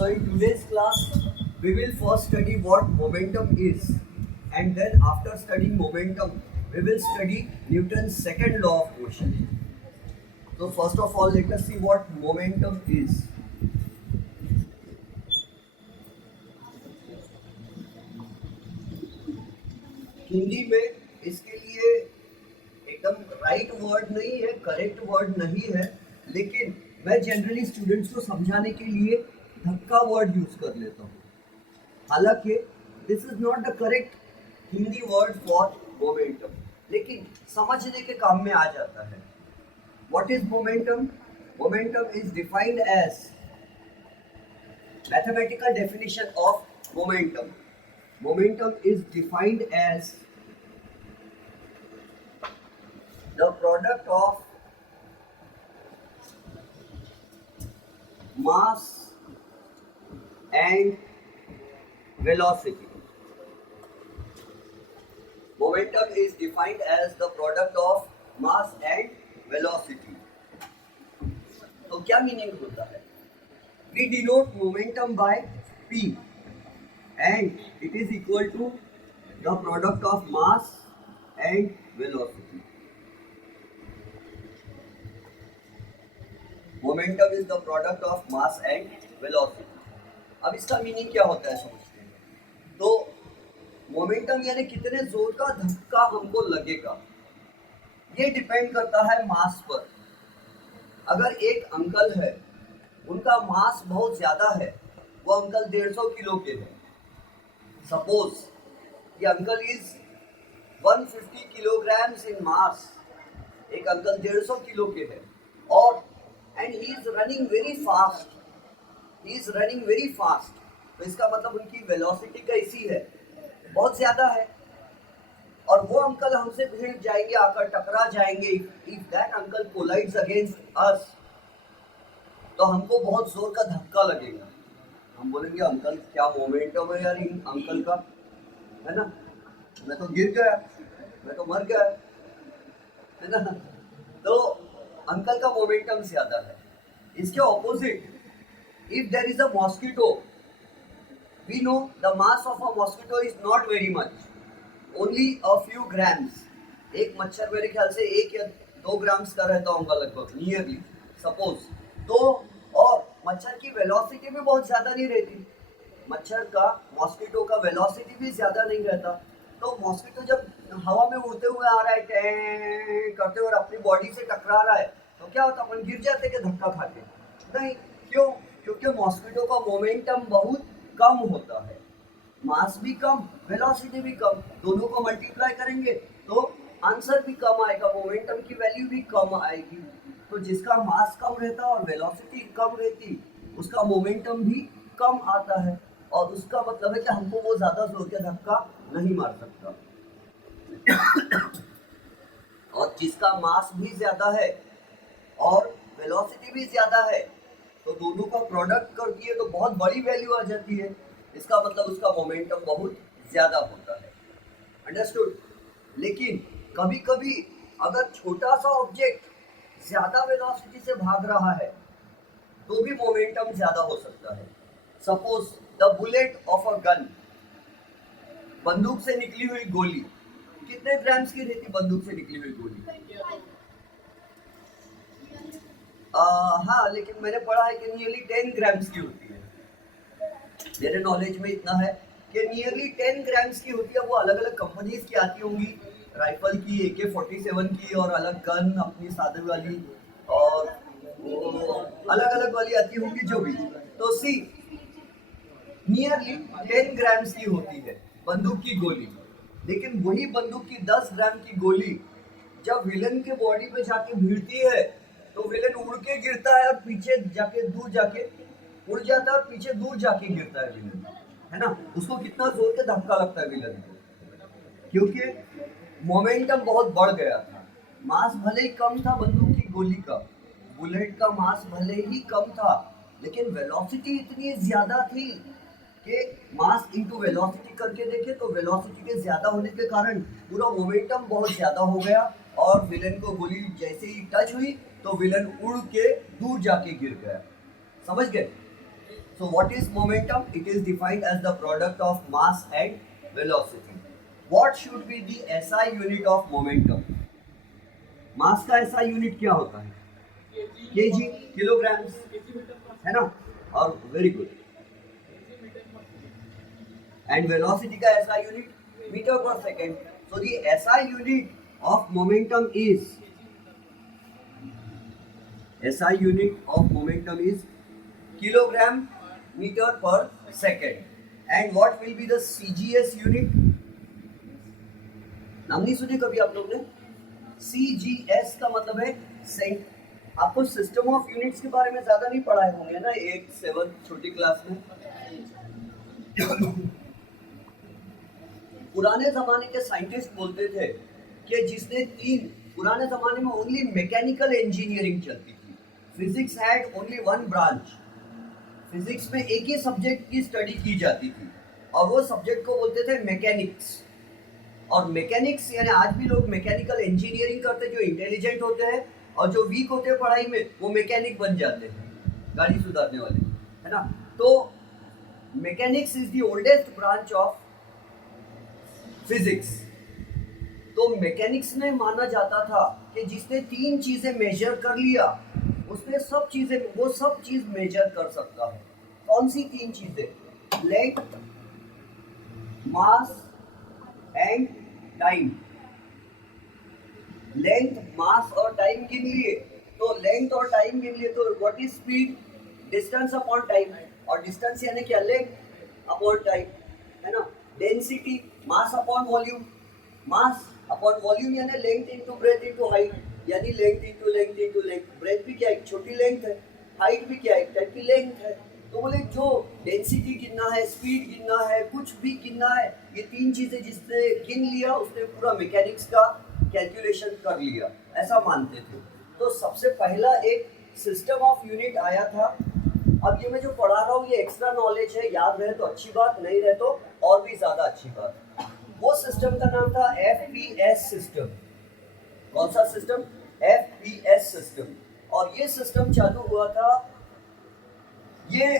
So in today's class, we will first study what momentum is, and then after studying momentum, we will study Newton's second law of motion. So first of all, let us see what momentum is. Hindi में इसके लिए एकदम right word नहीं है, correct word नहीं है, लेकिन मैं जनरली स्टूडेंट्स को समझाने के लिए धक्का वर्ड यूज कर लेता हूँ. हालांकि this is not the correct Hindi word for momentum, लेकिन समझने के काम में आ जाता है. What is momentum? Momentum is defined as mathematical definition of momentum. Momentum is defined as the product of mass and velocity. Momentum is defined as the product of mass and velocity. तो क्या meaning होता है? We denote momentum by P, and it is equal to the product of mass and velocity. Momentum is the product of mass and velocity. अब इसका meaning क्या होता है समझते हैं. तो मोमेंटम यानी कितने जोर का धक्का हमको लगेगा, ये डिपेंड करता है मास पर. अगर एक अंकल है, उनका मास बहुत ज़्यादा है, वो अंकल 150 किलो के हैं. सपोज ये अंकल इज 150 किलोग्राम्स इन मास. एक अंकल 150 किलो के हैं और and he is running very fast. तो इसका मतलब उनकी वेलोसिटी कैसी है? बहुत ज़्यादा है. और वो अंकल हमसे भिड़ जाएंगे, आकर टकरा जाएंगे. If that uncle collides against us, तो हमको बहुत जोर का धक्का लगेगा. हम बोलेंगे अंकल क्या मोमेंटम है यार इन अंकल का, है ना. मैं तो गिर गया, मैं तो मर गया, है ना. तो अंकल का मोमेंटम ज्यादा है. इसके opposite, if there is a mosquito, we know the mass of a mosquito is not very much, only a few grams. एक मच्छर मेरे ख्याल से 1 या 2 ग्राम्स का रहता होगा लगभग, नियरली सपोज. तो और मच्छर की वेलोसिटी भी बहुत ज़्यादा नहीं रहती. मच्छर का, मॉस्किटो का वेलोसिटी भी ज़्यादा नहीं रहता. तो मॉस्किटो जब हवा में उड़ते हुए आ रहा है, टैं करते हुए और अपनी बॉडी से टकरा रहा है, तो क्या होता है? अपन गिर जाते कि धक्का खाते? नहीं. क्यों? क्योंकि मॉस्किटो का मोमेंटम बहुत कम होता है. मास भी कम, वेलोसिटी भी कम, दोनों को मल्टीप्लाई करेंगे तो आंसर भी कम आएगा, मोमेंटम की वैल्यू भी कम आएगी. तो जिसका मास कम रहता है और वेलोसिटी कम रहती, उसका मोमेंटम भी कम आता है. और उसका मतलब है कि हमको वो ज़्यादा जोर का धक्का नहीं मार सकता. और जिसका मास भी ज़्यादा है और वेलोसिटी भी ज़्यादा है, तो दोनों का प्रोडक्ट कर दिए तो बहुत बड़ी वैल्यू आ जाती है. इसका मतलब उसका मोमेंटम बहुत ज़्यादा होता है. अंडरस्टूड. लेकिन कभी कभी अगर छोटा सा ऑब्जेक्ट ज़्यादा वेलोसिटी से भाग रहा है, तो भी मोमेंटम ज़्यादा हो सकता है. Suppose the bullet of a gun, बंदूक से निकली हुई गोली कितने ग्राम्स की रहती? बंदूक से निकली हुई गोली हाँ, लेकिन मैंने पढ़ा है कि नियरली 10 ग्राम्स की होती है. मेरे नॉलेज में इतना है कि नियरली 10 ग्राम्स की होती है. वो अलग अलग कंपनीज की आती होंगी, राइफल की, AK-47 की, और अलग गन अपनी सादे वाली, और अलग अलग वाली आती होंगी जो भी. तो सी नियरली 10 ग्राम्स की होती है बंदूक की गोली. लेकिन वही बंदूक की 10 ग्राम की गोली जब विलन के बॉडी पे जाके भिड़ती है, तो विलन उड़ के गिरता है और पीछे जाके दूर जाके उड़ जाता है और पीछे दूर जाके गिरता है विलन, है ना. उसको कितना जोर के धक्का लगता है विलन को, क्योंकि मोमेंटम बहुत बढ़ गया था. मास भले ही कम था बंदूक की गोली का, बुलेट का मास भले ही कम था, लेकिन वेलोसिटी इतनी ज्यादा थी कि मास इनटू वेलोसिटी करके देखे तो वेलोसिटी के ज्यादा होने के कारण पूरा मोमेंटम बहुत ज्यादा हो गया, और विलन को गोली जैसे ही टच हुई तो विलन उड़ के दूर जाके गिर गया. समझ गए? So what is momentum? It is defined as the product of mass and velocity. What should be the SI unit of momentum? मास का SI यूनिट क्या होता है? kg, kilograms, है ना? और very good. And velocity का SI unit meter per second. So the SI unit of momentum is kilogram meter per second. And what will be the CGS unit? नाम नहीं सुने कभी आप लोग ने? CGS का मतलब है सेंट. आपको सिस्टम ऑफ यूनिट्स के बारे में ज्यादा नहीं पढ़ाए होंगे ना 8, 7 छोटी क्लास में. पुराने जमाने के साइंटिस्ट बोलते थे कि जिसने पुराने जमाने में ओनली मैकेनिकल इंजीनियरिंग चलती थी. Physics had only one branch. Physics में एक ही सब्जेक्ट की स्टडी की जाती थी और वो सब्जेक्ट को बोलते थे मैकेनिक्स. और मैकेनिक्स यानी आज भी लोग मैकेनिकल इंजीनियरिंग करते जो इंटेलिजेंट होते हैं और जो वीक होते हैं पढ़ाई में वो मैकेनिक बन जाते हैं, गाड़ी सुधारने वाले, है ना. तो mechanics is the oldest branch of physics. तो मैकेनिक्स में माना जाता था कि जिसने 3 चीजें मेजर कर लिया उसने वो सब चीज मेजर कर सकता है. कौन सी 3 चीजें? Length, mass and time. Length, mass और टाइम गिन लिए. तो लेंथ और टाइम गिन लिए तो what is speed? Distance upon time. और डिस्टेंस यानी क्या? लेंथ अपॉन टाइम, है ना. Density, mass upon volume. Mass upon volume यानी length into breadth into height, यानी length into length into length. Breadth भी क्या एक छोटी लेंथ है, हाइट भी क्या एक टाइप की लेंथ है. तो बोले जो डेंसिटी गिनना है, स्पीड गिनना है, कुछ भी गिनना है, ये 3 चीजें जिसने गिन लिया उसने पूरा मैकेनिक्स का कैलकुलेशन कर लिया, ऐसा मानते थे. तो सबसे पहला एक सिस्टम ऑफ यूनिट आया था. अब ये मैं जो पढ़ा रहा हूँ ये एक्स्ट्रा नॉलेज है, याद रहे तो अच्छी बात, नहीं रहे तो और भी ज्यादा अच्छी बात. वो सिस्टम का नाम था FPS सिस्टम. कौन सा सिस्टम? FPS system. और ये सिस्टम चालू हुआ था, ये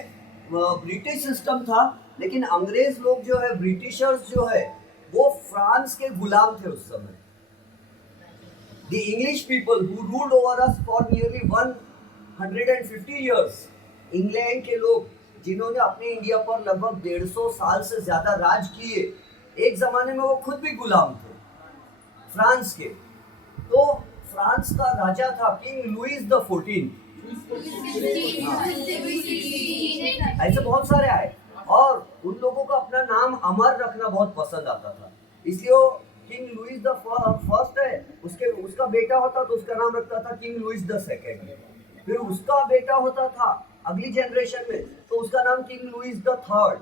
ब्रिटिश सिस्टम था, लेकिन अंग्रेज लोग जो है, ब्रिटिशर्स जो है, वो फ्रांस के गुलाम थे उस समय. The English people who ruled over us for nearly 150 years. England के लोग जिन्होंने अपने इंडिया पर लगभग 150 साल से ज्यादा राज किए, एक जमाने में वो खुद भी गुलाम थे फ्रांस के. तो फ्रांस का राजा था किंग लुईस द 14. ऐसे बहुत सारे आए और उन लोगों को अपना नाम अमर रखना बहुत पसंद आता था, इसलिए वो किंग लुईस द फर्स्ट है. उसका बेटा होता तो उसका नाम रखता था किंग लुईस द सेकंड. फिर उसका बेटा होता था अगली जनरेशन में तो उसका नाम किंग लुईस द थर्ड.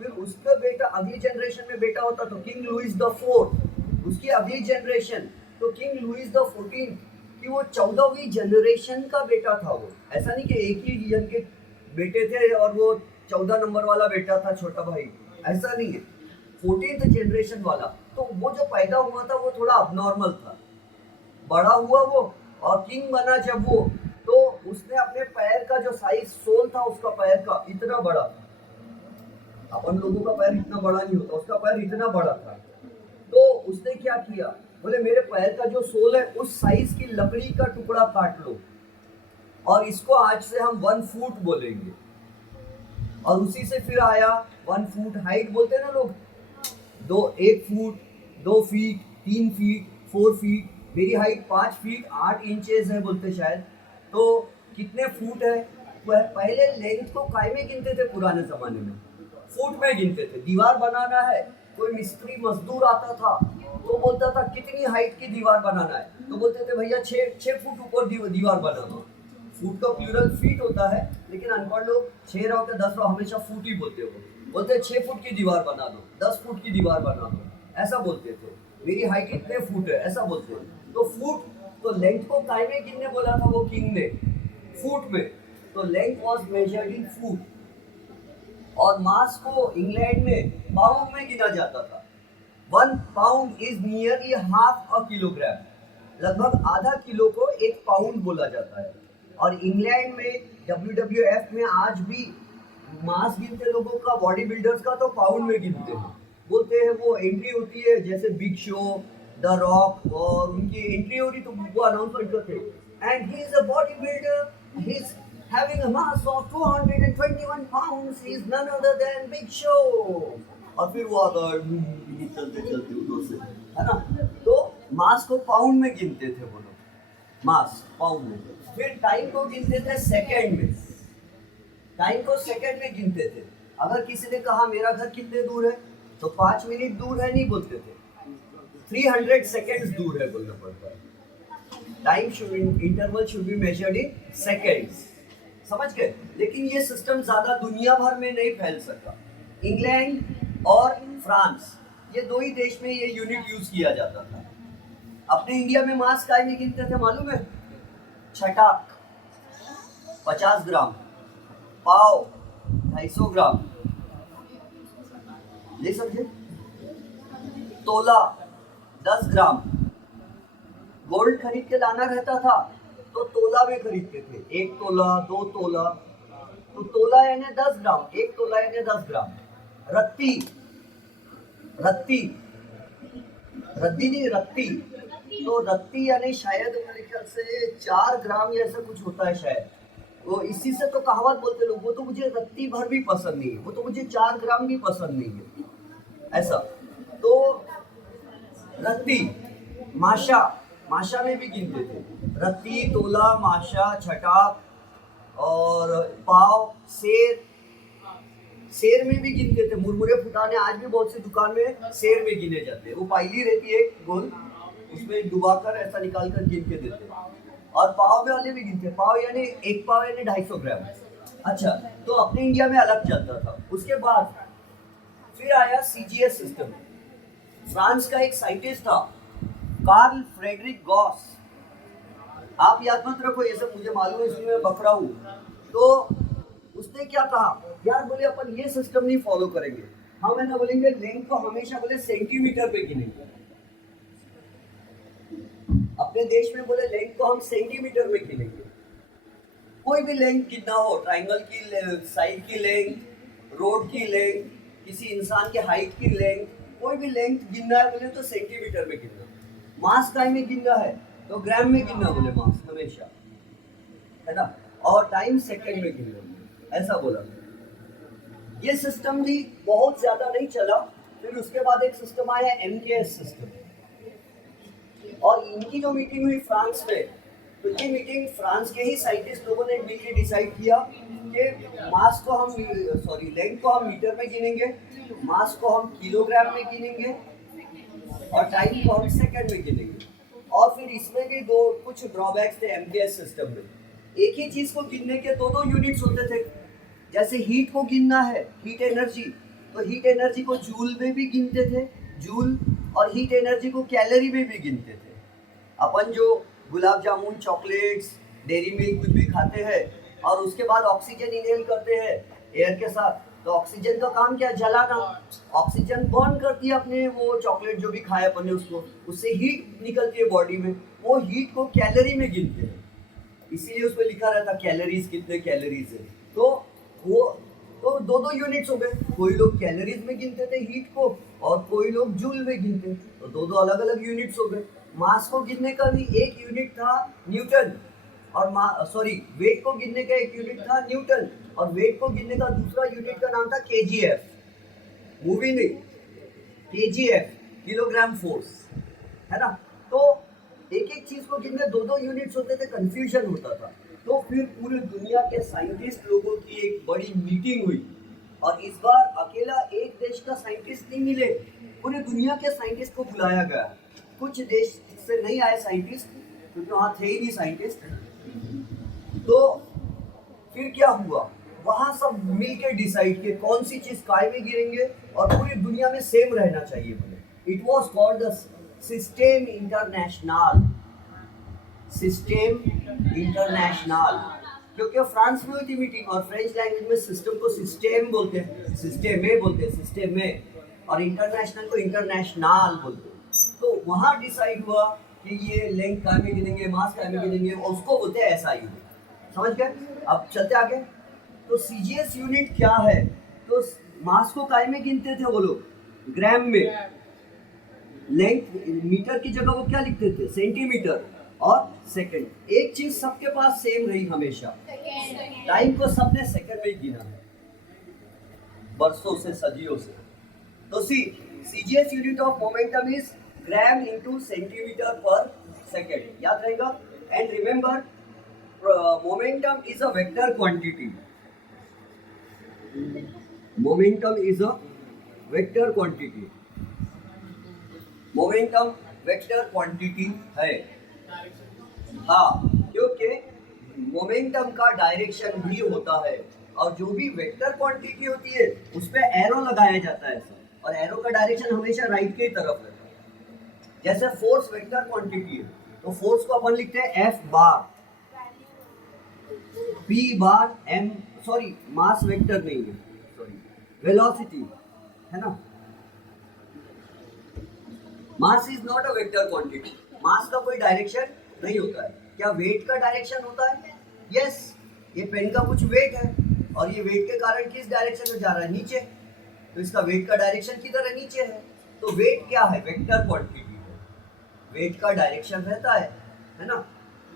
फिर उसका बेटा अगली जनरेशन में बेटा होता तो किंग लुईस द फोर्थ. उसकी अगली जनरेशन तो किंग लुईस द 14 कि वो 14वीं जनरेशन का बेटा था. वो ऐसा नहीं कि एक ही जन के बेटे थे और वो 14 नंबर वाला बेटा था छोटा भाई, ऐसा नहीं है. 14th जनरेशन वाला. तो वो जो पैदा हुआ था वो थोड़ा अबनॉर्मल था, बड़ा हुआ वो और किंग बना जब वो, तो उसने अपने पैर का जो साइज, सोल था उसका पैर का इतना बड़ा था. अपन लोगों का पैर इतना बड़ा नहीं होता, उसका पैर इतना बड़ा था. तो उसने क्या किया, बोले मेरे पैर का जो सोल है उस साइज की लकड़ी का टुकड़ा काट लो और इसको आज से हम 1 फुट बोलेंगे. और उसी से फिर आया 1 फुट हाइट बोलते हैं ना लोग, 1 फुट, 2 फीट, 3 फीट, 4 फीट. मेरी हाइट 5 फीट 8 इंचेस है बोलते शायद. तो कितने फुट है? पहले लेंथ को काय में गिनते थे पुराने जमाने में, फुट में गिनते थे. दीवार बनाना है, कोई मिस्त्री मजदूर आता था तो बोलता था कितनी हाइट की दीवार बनाना है, तो बोलते थे भैया 6 फुट ऊपर दीवार बना दो. फुट का प्लूरल फीट होता है, लेकिन अनपढ़ लोग 6 रहो के 10 रहो हमेशा फुट ही बोलते हो. बोलते 6 फुट की दीवार बना दो, 10 फुट की दीवार बना दो, ऐसा बोलते थे. मेरी हाइट इतने फुट है ऐसा बोलते थे. तो फुट, तो लेंथ को काय में गिनने बोला था वो किंग ने? फुट में. तो length was measured in foot. और मास को इंग्लैंड में पाउंड में गिना जाता था. 1 pound is nearly half a kilogram. लगभग आधा किलो को 1 पाउंड बोला जाता है. और इंग्लैंड में WWF में आज भी मास गिनते लोगों का, बॉडी बिल्डर्स का तो पाउंड में गिनते हैं। बोलते हैं वो एंट्री होती है जैसे बिग शो, द रॉक, और उनकी एंट्री हो रही तो वो अनाउंसमेंट करते and he is a body builder, he is having a mass of 221 pounds, he is none other than Big Show। और फिर वो आता है चलते चलते उधर से, है ना। तो मास को पाउंड में गिनते थे वो लोग, मास पाउंड में। फिर टाइम को गिनते थे सेकंड में, टाइम को सेकंड में गिनते थे। अगर किसी ने कहा मेरा घर कितने दूर है तो 5 मिनट दूर है नहीं बोलते थे, 300 सेकेंड्स दूर है बोलना पड़ता है। Time interval should be measured in seconds, समझ गए। लेकिन ये सिस्टम ज्यादा दुनिया भर में नहीं फैल सका। इंग्लैंड और फ्रांस, ये दो ही देश में ये यूनिट यूज किया जाता था। अपने इंडिया में मास काय में गिनते थे मालूम है? छटाक 50 ग्राम, पाव 250 ग्राम, ये समझे। तोला 10 ग्राम। गोल्ड खरीद के लाना रहता था तो तोला में खरीदते थे, 1 तोला 2 तोला, तो तोला यानी 10 ग्राम, 1 तोला यानी 10 ग्राम। रत्ती, रत्ती, रद्दी नहीं रत्ती, तो रत्ती यानी शायद मेरे ख्याल से 4 ग्राम या ऐसा कुछ होता है शायद। वो इसी से तो कहावत बोलते लोग, वो तो मुझे रत्ती भर भी पसंद नहीं है, वो तो मुझे 4 ग्राम भी पसंद नहीं है, ऐसा। तो रत्ती, माशा, माशा में भी गिनते थे, रत्ती, तोला, माशा, छटाक और पाव, शेर, शेर में भी गिनते थे। मुरमुरे फुटाने आज भी बहुत सी दुकान में शेर में गिने जाते हैं। वो पाइली रहती है गोल, उसमें डुबाकर ऐसा निकाल कर गिन के देते हैं। और पाव में वाले भी गिनते हैं, पाव यानी 1 पाव यानी 250 ग्राम। अच्छा, तो अपने इंडिया में अलग चलता था। उसके बाद फिर आया सीजीएस सिस्टम। फ्रांस का एक साइंटिस्ट था कार्ल फ्रेडरिक गॉस, आप याद मत रखो ये सब, मुझे मालूम है इसलिए मैं बकरा हूँ। तो उसने क्या कहा, यार बोले अपन ये सिस्टम नहीं फॉलो करेंगे, हम है ना बोलेंगे लेंथ को हमेशा बोले सेंटीमीटर पे गिनेंगे। अपने देश में बोले लेंथ को हम सेंटीमीटर में गिनेंगे। कोई भी लेंथ गिनना हो, ट्राइंगल की साइड की लेंथ, रोड की लेंथ, किसी इंसान के हाइट की लेंथ, कोई भी लेंथ गिनना है बोले तो सेंटीमीटर में गिनना। मास काय में गिनना है तो ग्राम में गिनना बोले मास हमेशा, है ना। और टाइम सेकंड में गिनना, ऐसा बोला। ये सिस्टम भी बहुत ज्यादा नहीं चला। फिर उसके बाद एक सिस्टम आया एमकेएस सिस्टम, और इनकी जो मीटिंग हुई फ्रांस में, तो ये मीटिंग फ्रांस के ही साइंटिस्ट लोगों ने मिलकर डिसाइड किया कि मास को हम लेंथ को हम मीटर में गिनेंगे, मास को हम किलोग्राम में गिनेंगे और टाइम को हम सेकंड में गिनेंगे। और फिर इसमें भी कुछ ड्रॉबैक्स थे एमकेएस सिस्टम में। एक ही चीज को गिनने के दो यूनिट्स होते थे। जैसे हीट को गिनना है, हीट एनर्जी, तो हीट एनर्जी को जूल में भी गिनते थे, जूल, और हीट एनर्जी को कैलोरी में भी गिनते थे। अपन जो gulab jamun, chocolates, dairy milk कुछ भी खाते हैं और उसके बाद ऑक्सीजन इनहेल करते हैं एयर के साथ, तो ऑक्सीजन का काम क्या, जलाना। ऑक्सीजन बर्न करती है अपने वो चॉकलेट जो भी खाए अपन ने उसको, उससे हीट निकलती है बॉडी में, वो हीट को कैलोरी में गिनते हैं, इसीलिए उसमें लिखा रहता कैलोरीज, कितने कैलोरीज है। तो वो तो दो यूनिट्स हो गए। कोई लोग कैलोरीज में गिनते थे हीट को और कोई लोग जूल में गिनते, तो दो अलग अलग यूनिट्स हो गए। मास को गिनने का भी एक यूनिट था न्यूटन, और वेट को गिनने का एक यूनिट था न्यूटन, और वेट को गिनने का दूसरा यूनिट का नाम था केजीएफ, मूवी नहीं, केजीएफ, किलोग्राम फोर्स, है ना। तो एक एक चीज को गिनने दो यूनिट्स होते थे, कंफ्यूजन होता था। तो फिर पूरी दुनिया के साइंटिस्ट लोगों की एक बड़ी मीटिंग हुई, और इस बार अकेला एक देश का साइंटिस्ट नहीं मिले, पूरी दुनिया के साइंटिस्ट को बुलाया गया। कुछ देश से नहीं आए साइंटिस्ट, क्योंकि वहाँ थे ही नहीं साइंटिस्ट। तो फिर क्या हुआ, वहाँ सब मिलकर डिसाइड किए कौन सी चीज काय में गिरेंगे और पूरी दुनिया में सेम रहना चाहिए बोले। It was called the system international, system international, क्योंकि फ्रांस में हुई थी मीटिंग, और फ्रेंच लैंग्वेज में सिस्टम को सिस्टेम बोलते हैं, सिस्टेमे बोलते हैं, सिस्टेमे, और इंटरनेशनल को इंटरनेशनल बोलते हैं। तो वहाँ डिसाइड हुआ कि ये लेंथ काय में गिनेंगे, मास काय में गिनेंगे, और उसको बोलते हैं एसआई। समझ गए? अब चलते आगे। तो सीजीएस यूनिट क्या है? तो मास को काय में गिनते थे वो लोग? ग्राम में। लेंथ मीटर की जगह वो क्या लिखते थे? सेंटीमीटर और सेकंड। एक चीज सबके पास सेम रही हमेशा, टाइम को सबने सेकंड में गिना है, बरसों से, सदियों से। तो CGS unit of momentum is gram into centimetre पर सेकंड, याद रहेगा। And remember, momentum is a vector quantity. Momentum is a vector quantity. Momentum vector quantity है। हाँ, क्योंकि मोमेंटम का डायरेक्शन भी होता है, और जो भी वेक्टर क्वांटिटी होती है उस पे एरो लगाया जाता है ऐसा, और एरो का डायरेक्शन हमेशा राइट की तरफ रहता है। जैसे फोर्स वेक्टर क्वांटिटी है, तो फोर्स को अपन लिखते हैं F bar, P bar M, sorry mass vector नहीं है, सॉरी वेलोसिटी है ना। Mass is not a vector quantity. Mass का कोई डायरेक्शन नहीं होता है। क्या वेट का डायरेक्शन होता है? यस, ये पेन का कुछ वेट है, और ये वेट के कारण किस डायरेक्शन में जा रहा है? नीचे। तो इसका वेट का डायरेक्शन किधर है? नीचे है। तो वेट क्या है? वेक्टर क्वांटिटी है। वेट का डायरेक्शन रहता है ना।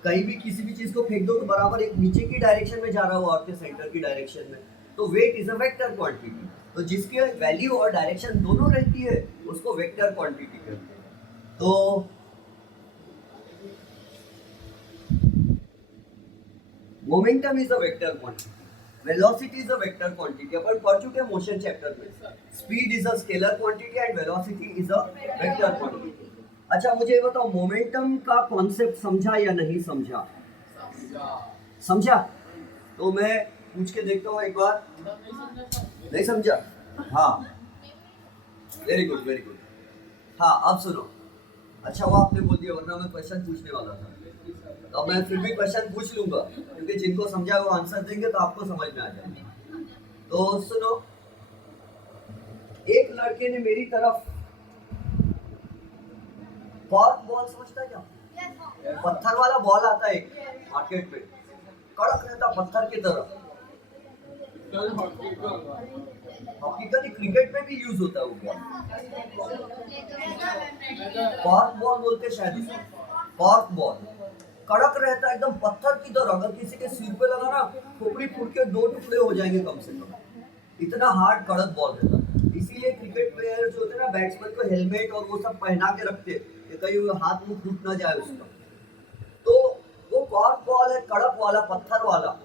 कहीं भी किसी भी चीज को फेंक दो तो बराबर एक नीचे की डायरेक्शन में जा रहा हो और के सेंटर की डायरेक्शन में। तो weight is a vector quantity. तो जिसके वैल्यू और डायरेक्शन दोनों रहती है उसको वेक्टर क्वांटिटी कहते हैं। तो momentum is a vector quantity, velocity is a vector quantity, अपन पढ़ चुके हैं मोशन चैप्टर में। Speed is a scalar quantity and velocity is a vector quantity. अच्छा, मुझे ये बताओ, मोमेंटम का कॉन्सेप्ट समझा या नहीं समझा? समझा। तो मैं पूछ के देखता हूँ एक बार। नहीं समझा? हाँ, वेरी गुड वेरी गुड। हाँ, अब सुनो। अच्छा वो आपने बोल दिया, वरना मैं क्वेश्चन पूछने वाला था। तो मैं फिर भी क्वेश्चन पूछ लूंगा, क्योंकि जिनको समझा वो आंसर देंगे तो आपको समझ में आ जाएगा। तो सुनो, एक लड़के ने मेरी तरफ कॉर्क बॉल, समझता है क्या? पत्थर वाला बॉल आता है मार्केट में, कड़क रहता पत्थर की तरह। हकीकत क्रिकेट में भी यूज होता है वो बॉल। कॉर्क बॉल बोलते शायद उसको, कॉर्क बॉल। कड़क रहता है एकदम पत्थर की तरह, अगर किसी के सिर पे लगा ना, खोपड़ी फूट के 2 टुकड़े हो जाएंगे कम से कम, इतना हार्ड कड़क बॉल रहता है। इसीलिए क्रिकेट प्लेयर जो होते हैं ना, बैट्समैन को हेलमेट और वो सब पहना के रखते हैं कि कहीं हाथ मुंह फूट ना जाए उसका। तो वो कॉर्क बॉल है, कड़क वाला, पत्थर वाला।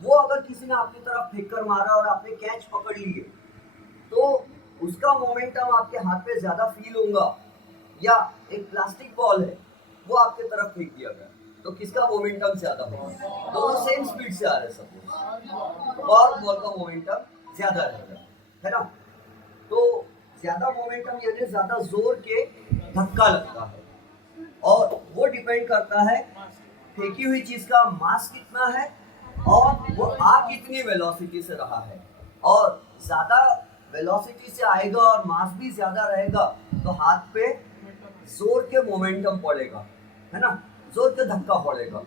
वो अगर किसी ने आपकी तरफ फेंक कर मारा और आपने कैच पकड़ लिए, तो उसका मोमेंटम आपके हाथ पे ज्यादा फील होगा। या एक प्लास्टिक बॉल है, वो आपके तरफ फेंक दिया गया, तो किसका मोमेंटम ज्यादा होगा? दोनों सेम स्पीड से आ रहे सपोज, और बॉल का मोमेंटम ज्यादा रहेगा, है ना। तो ज्यादा मोमेंटम यानी ज्यादा जोर के धक्का लगता है, और वो डिपेंड करता है फेंकी हुई चीज का मास कितना है और वो आ कितनी वेलोसिटी से रहा है। और ज्यादा वेलोसिटी से आएगा और मास भी ज्यादा रहेगा तो हाथ पे जोर के मोमेंटम पड़ेगा, है ना, जोर के धक्का पड़ेगा।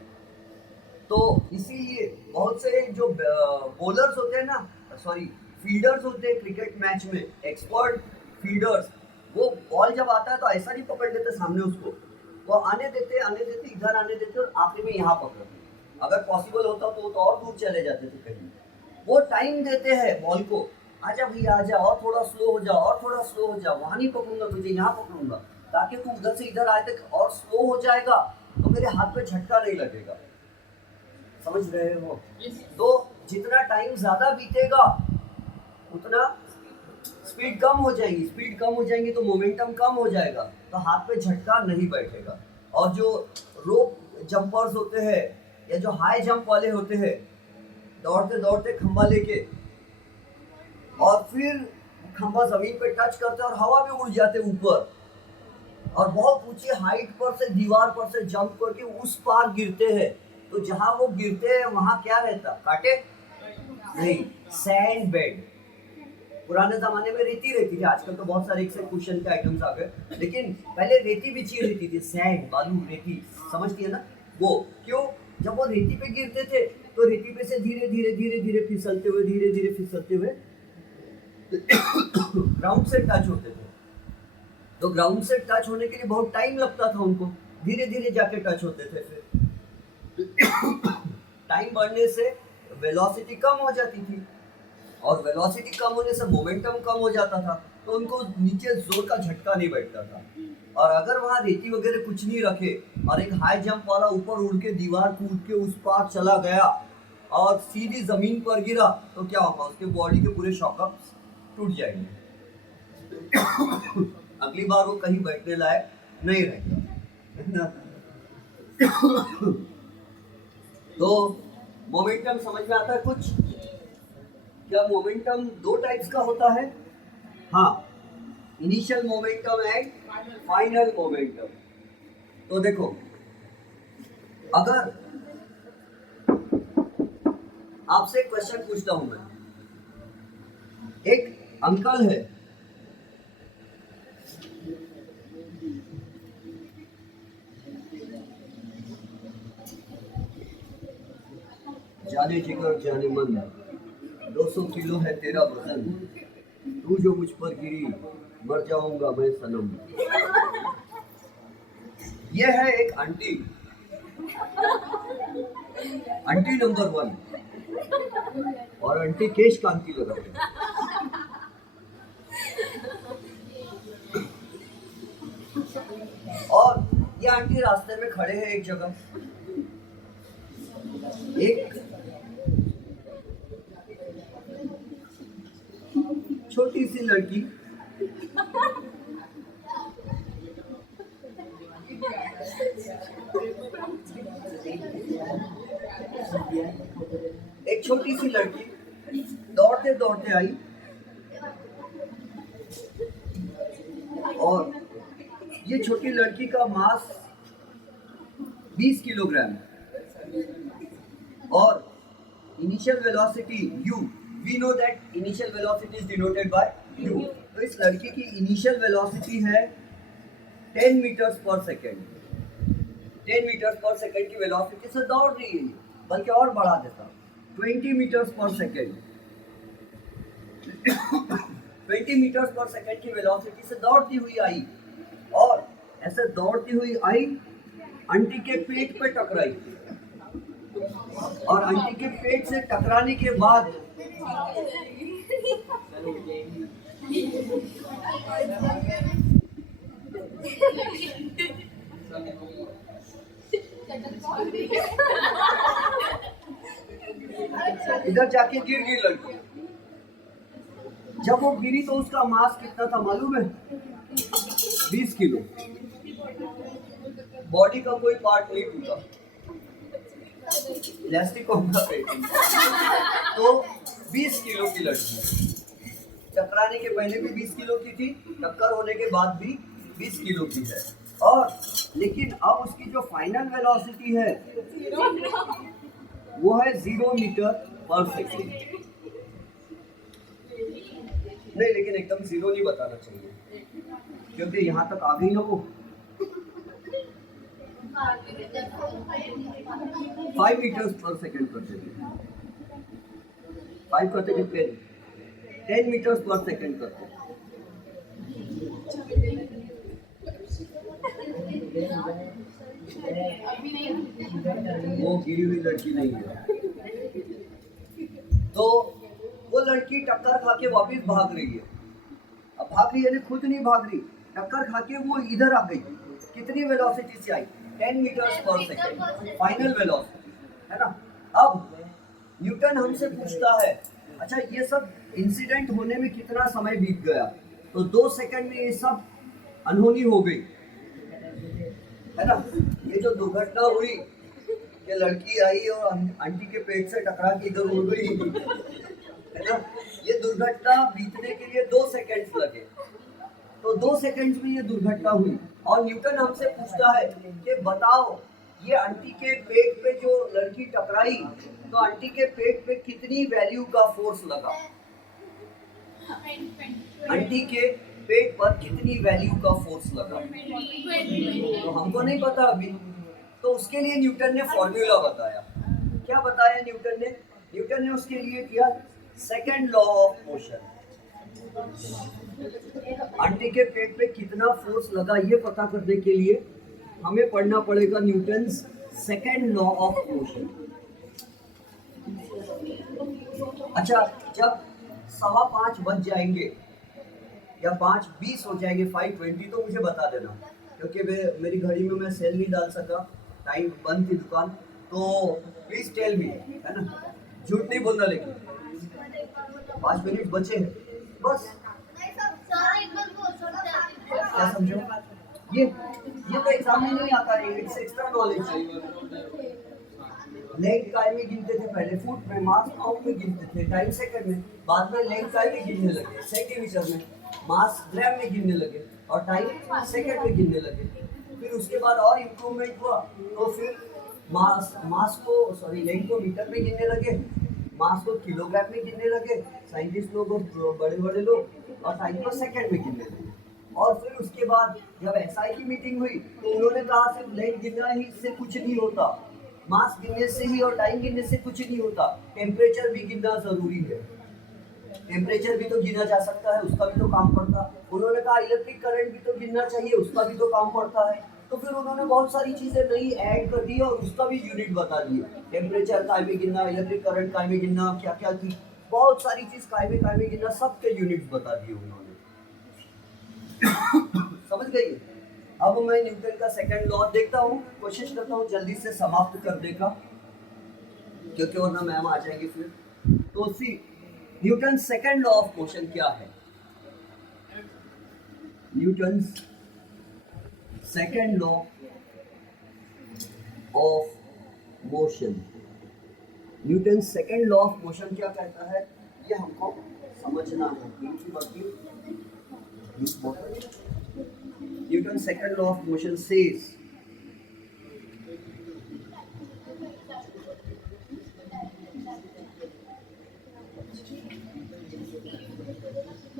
तो इसीलिए बहुत से जो बॉलर्स होते हैं ना, सॉरी फील्डर्स होते हैं क्रिकेट मैच में, एक्सपर्ट फील्डर्स, वो बॉल जब आता है तो ऐसा नहीं पकड़ लेते सामने उसको, वो आने देते इधर आने देते और आखिर में यहाँ पकड़ते। अगर पॉसिबल होता तो और दूर चले जाते थे कहीं। वो टाइम देते हैं बॉल को, आजा भैया आजा, और थोड़ा स्लो हो जा, और थोड़ा स्लो हो जा, वहां नहीं पकड़ूंगा तुझे, यहाँ पकड़ूंगा, ताकि तू उधर से इधर आए तक और स्लो हो जाएगा तो मेरे हाथ पे झटका नहीं लगेगा। समझ रहे हो? तो जितना टाइम ज्यादा बीतेगा उतना स्पीड कम हो जाएगी, स्पीड कम हो जाएगी तो मोमेंटम कम हो जाएगा, तो हाथ पे झटका नहीं बैठेगा। और जो रोप जंपर्स होते हैं या जो हाई जंप वाले होते हैं, दौड़ते दौड़ते खंबा लेके और फिर खंबा जमीन पे टच करते और हवा में उड़ जाते ऊपर, और बहुत ऊंची हाइट पर से दीवार पर से जंप करके उस पार गिरते हैं। तो जहां वो गिरते हैं वहां क्या रहता? कांटे नहीं, सैंड बेड। पुराने जमाने में रेती रहती थी, आजकल तो बहुत सारे क्वेश्चन के आइटम्स आ गए, लेकिन पहले रेती बिछी रहती थी, सैंड, बालू, रेती, समझती है ना वो। क्यों? जब वो रेती पे गिरते थे तो रेती पे से धीरे धीरे धीरे धीरे फिसलते हुए ग्राउंड से टच होते थे। तो ग्राउंड से टच होने के लिए बहुत टाइम लगता था उनको, धीरे धीरे जाके टच होते थे। फिर टाइम बढ़ने से वेलोसिटी कम हो जाती थी, और वेलोसिटी कम होने से मोमेंटम कम हो जाता था, तो उनको नीचे जोर का झटका नहीं बैठता था। और अगर वहाँ रेती वगैरह कुछ नहीं रखे और एक हाई जंप वाला ऊपर उड़ के दीवार कूद के उस पार चला गया और सीधी जमीन पर गिरा, तो क्या होगा, उसके बॉडी के पूरे शॉकअप्स टूट जाएंगे। अगली बार वो कहीं बैठने लायक नहीं रहेगा। तो मोमेंटम समझ में आता है कुछ? क्या मोमेंटम दो टाइप्स का होता है? हाँ, initial momentum and final momentum. तो देखो, अगर आपसे क्वेश्चन पूछता हूं मैं, एक अंकल है, जाने जिगर जाने मन, 200 किलो है तेरा वजन, तू जो मुझ पर गिरी मर जाऊंगा मैं सनम। ये है एक आंटी, आंटी नंबर 1, और आंटी केश कांति लगा है। और ये आंटी रास्ते में खड़े हैं एक जगह, एक छोटी सी लड़की दौड़ते दौड़ते आई, और ये छोटी लड़की का मास 20 किलोग्राम, और initial velocity u, we know that initial velocity is denoted by u। तो इस लड़की की इनिशियल वेलोसिटी है 10 मीटर्स पर सेकेंड। 10 मीटर्स पर सेकेंड की वेलोसिटी से दौड़ रही है, बल्कि और बढ़ा देता, 20 मीटर्स पर सेकेंड। 20 मीटर्स पर सेकेंड की वेलोसिटी से दौड़ती हुई आई, और ऐसे दौड़ती हुई आई, आंटी के पेट पे टकराई, और आंटी के पेट से टकराने के बाद इधर जाके गिर गई लड़की। जब वो गिरी तो उसका मास कितना था मालूम है? 20 किलो। बॉडी का कोई पार्ट नहीं टूटा, इलास्टिक होगा पेट। तो 20 किलो की लड़की, टकराने के पहले भी 20 किलो की थी, टक्कर होने के बाद भी 20 किलो की है। और लेकिन अब उसकी जो फाइनल वेलोसिटी है वो है 0 मीटर पर सेकेंड। नहीं, लेकिन एकदम 0 नहीं बताना चाहिए, क्योंकि यहाँ तक आ गई ना वो। 5 मीटर्स पर सेकेंड करते थे, 5 करते कितने? 10 मीटर्स पर सेकेंड करते। वो गिरी हुई लड़की नहीं है। तो वो लड़की टक्कर खा के वापिस भाग रही है। अब भाग रही है, खुद नहीं भाग रही, टक्कर खा के वो इधर आ गई। कितनी वेलोसिटी से आई? 10 मीटर्स पर सेकेंड, फाइनल वेलोसिटी है ना। अब न्यूटन हमसे पूछता है, अच्छा ये सब इंसिडेंट होने में कितना समय बीत गया? तो 2 सेकंड में ये सब अनहोनी हो गई, है ना। ये जो दुर्घटना हुई कि लड़की आई और आंटी के पेट से टकरा के इधर उड़ गई, है ना, ये दुर्घटना बीतने के लिए 2 सेकंड्स लगे। तो 2 सेकंड्स में ये दुर्घटना हुई, और न्यूटन हमसे पूछता है कि बताओ ये आंटी के पेट पे जो लड़की टकराई, तो आंटी के पेट पे कितनी वैल्यू का फोर्स लगा? आंटी के पेट पर कितनी वैल्यू का फोर्स लगा? तो हमको नहीं पता अभी, तो उसके लिए न्यूटन ने फॉर्मूला बताया। क्या बताया न्यूटन ने? न्यूटन ने उसके लिए किया second law of motion. Aunty के पेट पे कितना फोर्स लगा ये पता करने के लिए हमें पढ़ना पड़ेगा Newton's second law of motion. अच्छा, जब 5:15 बज जाएंगे या 5:20 हो जाएंगे, 5:20, तो मुझे बता देना, क्योंकि मेरी घड़ी में मैं सेल नहीं डाल सका, टाइम बंद थी दुकान, तो प्लीज टेल मी, है ना, झूठ नहीं बोलना, लेकिन 5 मिनट बचे हैं बस। क्या समझो? ये तो एग्जाम में नहीं आता है, इट्स एक्स्ट्रा नॉलेज। लेग काय में गिनते थे पहले, फुट में, मास पाउंड में गिनते थे, टाइम सेकंड में, बाद में लेग काय में गिनने लगे, सेंटीमीटर में, मास ग्राम में गिनने लगे और टाइम सेकंड में गिनने लगे। फिर उसके बाद और इम्प्रूवमेंट हुआ, तो फिर लेग को मीटर में गिनने लगे, मास को किलोग्राम में गिनने लगे साइंटिस्ट लोग और बड़े बड़े लोग, और टाइम को सेकंड में गिनने लगे। और फिर उसके बाद जब एसआई की मीटिंग हुई तो उन्होंने कहा सिर्फ लेग गिनना ही से कुछ नहीं होता, मास गिनने से ही और टाइम गिनने से कुछ नहीं होता, टेम्परेचर भी गिनना जरूरी है। टेम्परेचर भी तो गिना जा सकता है, उसका भी तो काम पड़ता है। उन्होंने कहा इलेक्ट्रिक करंट भी तो गिनना चाहिए, उसका भी तो काम पड़ता है। तो फिर उन्होंने बहुत सारी चीजें नई ऐड कर दी और उसका भी यूनिट बता दिए, टेम्परेचर काय में गिनना, इलेक्ट्रिक करंट काय में गिनना, क्या क्या थी, बहुत सारी चीज काय में गिनना, सबके यूनिट्स बता दिए उन्होंने। समझ गई? अब मैं न्यूटन का सेकंड लॉ देखता हूँ, कोशिश करता हूँ जल्दी से समाप्त करने का, क्योंकि वरना मैम आ जाएंगे फिर। तो C Newton second law of motion क्या है? Newton second law of motion, Newton second law of motion क्या कहता है ये हमको समझना है। Newton second law of motion says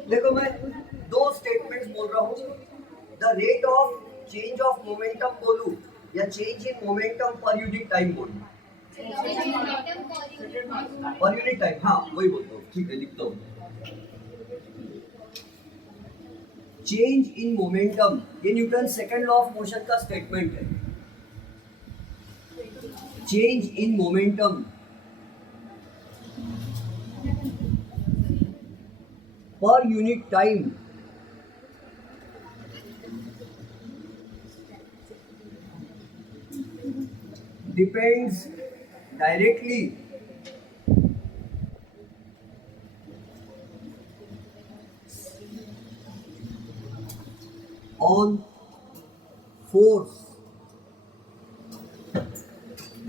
देखो, मैं दो स्टेटमेंट्स बोल रहा हूँ, the rate of change of momentum बोलूं या change in momentum per unit time बोलूं? पर यूनिट टाइम, हाँ वही बोलता हूँ, ठीक है लिखता हूँ। चेंज इन मोमेंटम, ये Newton second law of motion का स्टेटमेंट है। Change in momentum per unit time depends directly on force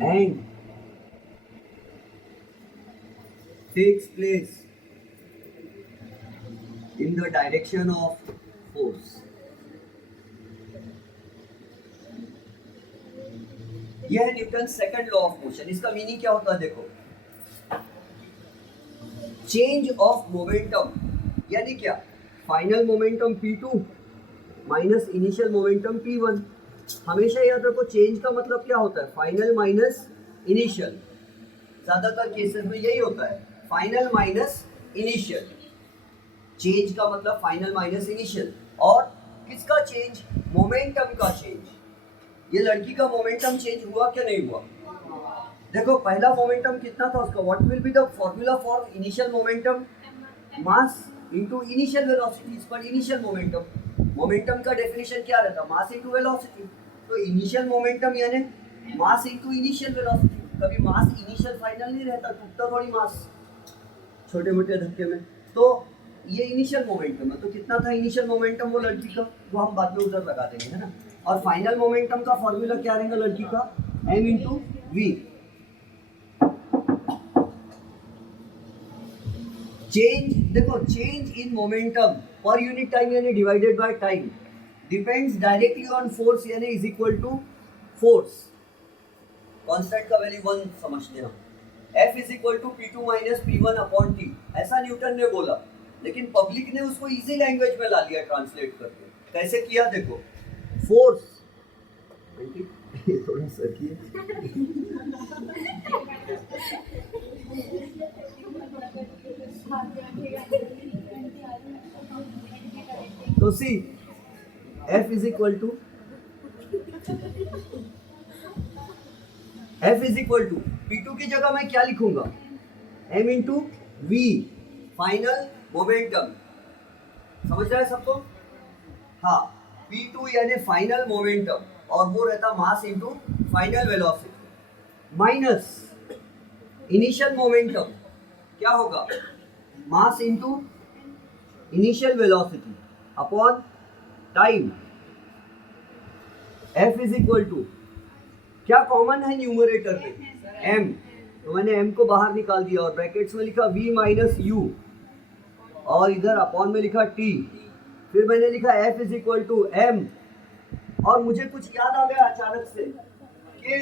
and takes place in the direction of force. यह है Newton second law of motion. इसका meaning क्या होता है देखो, चेंज ऑफ मोमेंटम यानी क्या, final momentum P2 minus initial momentum P1। हमेशा याद रखो चेंज का मतलब क्या होता है, फाइनल माइनस इनिशियल, ज्यादातर केसेस में यही होता है, फाइनल माइनस इनिशियल। चेंज का मतलब फाइनल माइनस इनिशियल, और किसका चेंज, मोमेंटम का चेंज। ये लड़की का मोमेंटम चेंज हुआ क्या नहीं हुआ? देखो पहला मोमेंटम कितना था उसका, what will be the formula for initial momentum, mass into initial velocity पर इनिशियल मोमेंटम। मोमेंटम का डेफिनेशन क्या रहता, मास इनटू वेलोसिटी। तो इनिशियल मोमेंटम यानी मास इनटू इनिशियल वेलोसिटी। कभी मास इनिशियल फाइनल नहीं रहता, टूटता थोड़ी मास छोटे मोटे धक्के में। तो ये इनिशियल मोमेंटम है, तो कितना था इनिशियल मोमेंटम वो लड़की का, वो हम बाद में उधर लगा देंगे, है ना। और फाइनल मोमेंटम का फॉर्मूला क्या रहेगा लड़की का, m इंटू वी। चेंज देखो, change in momentum per unit time यानी divided by time depends directly on force यानी is equal to force. Constant का वैल्यू 1 समझ लेना, F is equal to P2 minus P1 upon T, ऐसा Newton ने बोला, लेकिन पब्लिक ने उसको इजी लैंग्वेज में ला लिया ट्रांसलेट करके। कैसे किया देखो, फोर्स थोड़ा सरकिए। तो see F is equal to P2 की जगह मैं क्या लिखूंगा, M into v final momentum. समझ रहा है सबको? हाँ, P2 यानी फाइनल मोमेंटम और वो रहता mass into final velocity minus initial momentum. क्या होगा, mass into initial velocity upon time. F is equal to, क्या कॉमन है न्यूमरेटर में, m, तो मैंने m को बाहर निकाल दिया और ब्रैकेट्स में लिखा v माइनस u और इधर अपॉन में लिखा t। फिर मैंने लिखा F is equal to m और मुझे कुछ याद आ गया अचानक से कि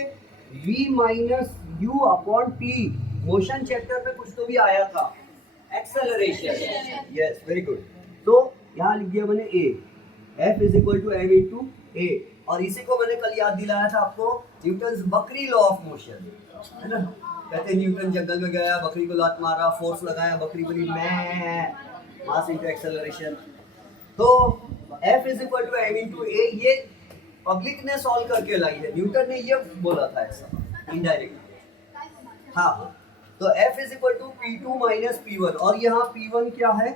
v minus u upon t, motion chapter में कुछ तो भी आया था, एक्सेलरेशन। Yes, very good. तो यहाँ लिख दिया मैंने a, F is equal to m into a, और इसी को मैंने कल याद दिलाया था आपको, न्यूटन्स बकरी लॉ ऑफ मोशन, है ना। कहते हैं न्यूटन जंगल में गया, बकरी को लात मारा, फोर्स लगाया, बकरी बोली मैं, मास इनटू एक्सेलरेशन। तो F is equal to m into a, ये पब्लिक ने सॉल्व करके लाई है, न्यूटन ने ये बोला था ऐसा इनडायरेक्ट। हाँ, तो F is equal to P2 minus P1 और यहाँ P1 क्या है,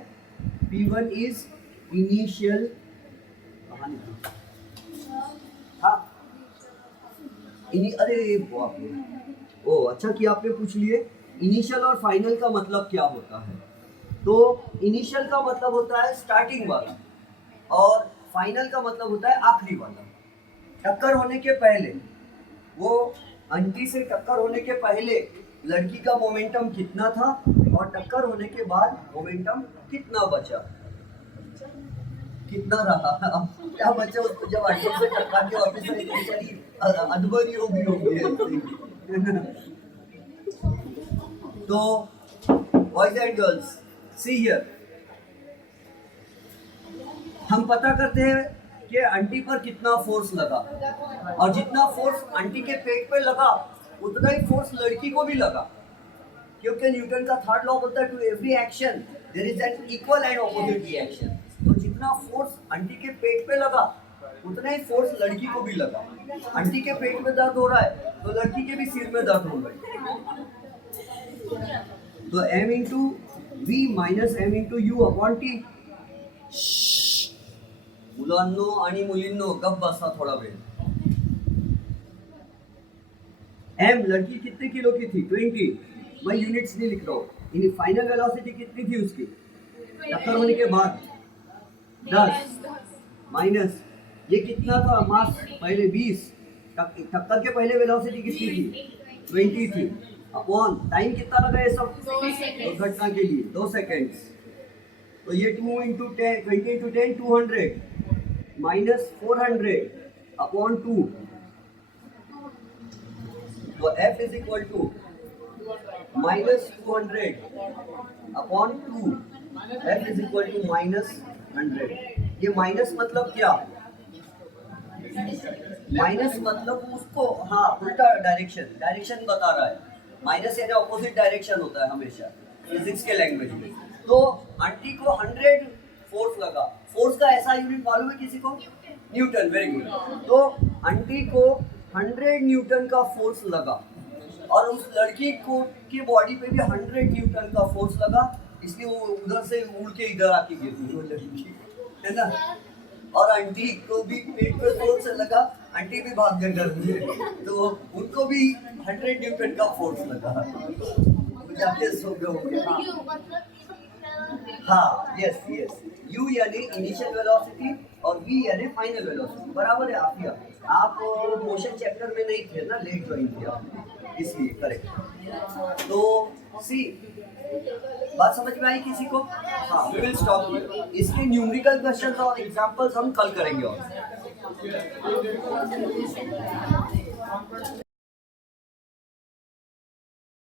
P1 इज इनिशियल। हाँ, अरे बाप रे, ओ अच्छा कि आपने पूछ लिए, इनिशियल और फाइनल का मतलब क्या होता है। तो इनिशियल का मतलब होता है स्टार्टिंग वाला और फाइनल का मतलब होता है आखिरी वाला। टक्कर होने के पहले, वो आंटी से टक्कर होने के पहले लड़की का मोमेंटम कितना था और टक्कर होने के बाद मोमेंटम कितना बचा, कितना रहा, क्या बचा उसको जब आंटी से टक्कर के वापस आई बेचारी अधबरी होगी। तो boys and girls, see here, हम पता करते हैं कि आंटी पर कितना फोर्स लगा और जितना फोर्स आंटी के पेट पे लगा उतना ही फोर्स लड़की को भी लगा, क्योंकि न्यूटन का थर्ड लॉ बोलता है to every action there is an equal and opposite reaction. तो जितना फोर्स आंटी के पेट पे लगा उतना ही फोर्स लड़की को भी लगा। आंटी के पेट में दर्द हो रहा है तो लड़की के भी सिर में दर्द हो रहा है। तो m into v minus m into u upon t. मुलांनो आणि मुलींनो गप बसा थोड़ा वेळ। m लड़की कितने किलो की थी, 20, मैं यूनिट्स नहीं लिख रहा हूँ, यानी फाइनल वेलोसिटी कितनी थी उसकी टक्कर होने के बाद, 10 माइनस ये कितना था मास पहले 20, टक्कर के पहले वेलोसिटी कितनी थी 20 थी, अपॉन टाइम कितना लगा ये सब दुर्घटना के लिए 2 सेकेंड्स। तो ये 2 इंटू 10, 20 इंटू 10 200 माइनस 400 अपॉन 2। तो F is equal to minus 200 upon 2, F is equal to minus 100। ये माइनस मतलब क्या, माइनस मतलब उसको, हाँ उल्टा डायरेक्शन बता रहा है। माइनस यानी ऑपोजिट डायरेक्शन होता है हमेशा फिजिक्स के लैंग्वेज में। तो आंटी को 100 फोर्स लगा, फोर्स का ऐसा यूनिट मालूम है किसी को, न्यूटन, वेरी गुड। तो आंटी को 100 न्यूटन का फोर्स लगा और उस लड़की को की बॉडी पे भी 100 न्यूटन का फोर्स लगा, इसलिए वो उधर से उड़ के इधर आके गिरी वो लड़की, है ना। और आंटी को भी पेट पे फोर्स लगा, आंटी भी भाग गए घर में, तो उनको भी 100 न्यूटन का फोर्स लगा, जाके सो गए। हाँ, यस यस, U यानी इनिशियल वेलोसिटी और V यानी फाइनल वेलोसिटी, बराबर है। आप मोशन चैप्टर में नहीं थे ना, लेट ज्वाइन किया इसलिए, करेक्ट। तो सी बात समझ में आई किसी को? हाँ, वी विल स्टॉप। इसके न्यूमेरिकल क्वेश्चंस और एग्जांपल्स हम कल करेंगे और